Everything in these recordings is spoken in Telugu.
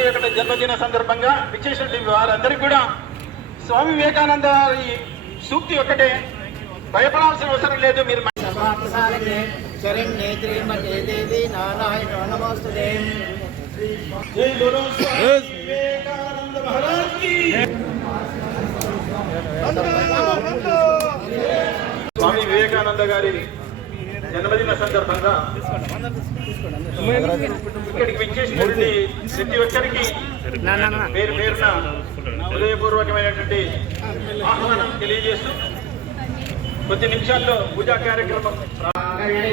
ఇక్కడ జన్మదిన సందర్భంగా విచ్చేసినటువంటి వారందరికీ కూడా స్వామి వివేకానంద వారి సూక్తి ఒకటే భయపడాల్సిన అవసరం లేదు మీరు నారాయణ నమోస్తుతే జై గురు స్వామి వివేకానంద మహారాజ్కి స్వామి వివేకానంద గారి జన్మదిన సందర్భంగా ఇక్కడికి విచ్చేసినటువంటి ప్రతి ఒక్కరికి పేరు పేరున హృదయపూర్వకమైనటువంటి ఆహ్వానం తెలియజేస్తూ కొద్ది నిమిషాల్లో పూజా కార్యక్రమం ప్రాంగణే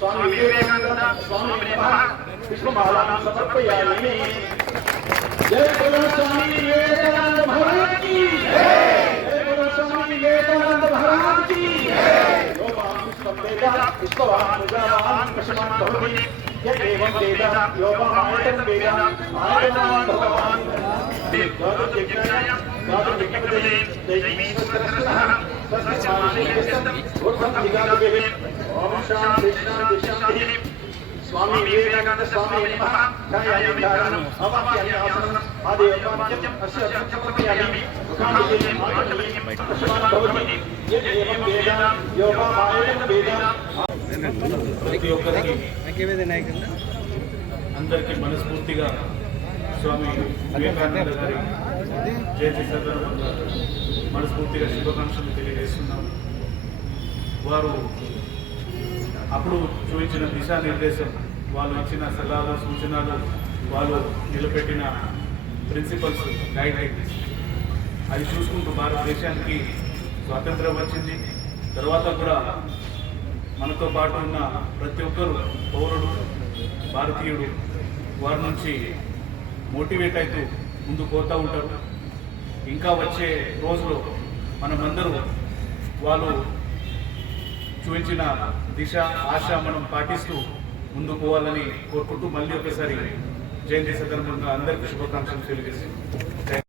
स्वामी विवेकानंद स्वामी विष्णु महाराणा समर्पयामि जय बोलो स्वामी विवेकानंद भगवान की जय बोलो स्वामी विवेकानंद भगवान की जय लोकां संवेदा विश्ववान जान कृष्ण भगवती यदेवं वेद योगमायतं वेद आयतवान् भगवान् द्वादशयज्ञाय द्वादशयज्ञपदये दैवीश्वरस्तः ऊर्ध्वं दिगालभे ॐ शान्ति शान्ति शान्तिः स्वामी विवेकानंद स्वामी नमः ध्यायामि ध्यानम् अवाप्यामि आसनम् आदेववाक्यम् अस्य अर्थप्रपयामि मुखामिले आत्मनिम् तस्मात् भवति यद् एवं वेद योगमायनं वेद ప్రతి ఒక్కరికి అందరికీ మనస్ఫూర్తిగా స్వామి వివేకానంద గారి జయంతి సందర్భంగా మనస్ఫూర్తిగా శుభాకాంక్షలు తెలియజేస్తున్నాం వారు అప్పుడు చూపించిన దిశానిర్దేశం వాళ్ళు ఇచ్చిన సలహాలు సూచనలు వాళ్ళు నిలబెట్టిన ప్రిన్సిపల్స్ గైడ్ లైన్స్ అది చూసుకుంటూ భారతదేశానికి స్వాతంత్రం వచ్చింది. తర్వాత కూడా మనతో పాటు ఉన్న ప్రతి ఒక్కరు పౌరుడు భారతీయుడు వారి నుంచి మోటివేట్ అవుతూ ముందు పోతూ ఉంటారు. ఇంకా వచ్చే రోజులో మనమందరూ వాళ్ళు చూపించిన దిశ ఆశ మనం పాటిస్తూ ముందు పోవాలని కోరుకుంటూ మళ్ళీ ఒకసారి జయంతి సందర్భంగా అందరికీ శుభాకాంక్షలు తెలియజేసి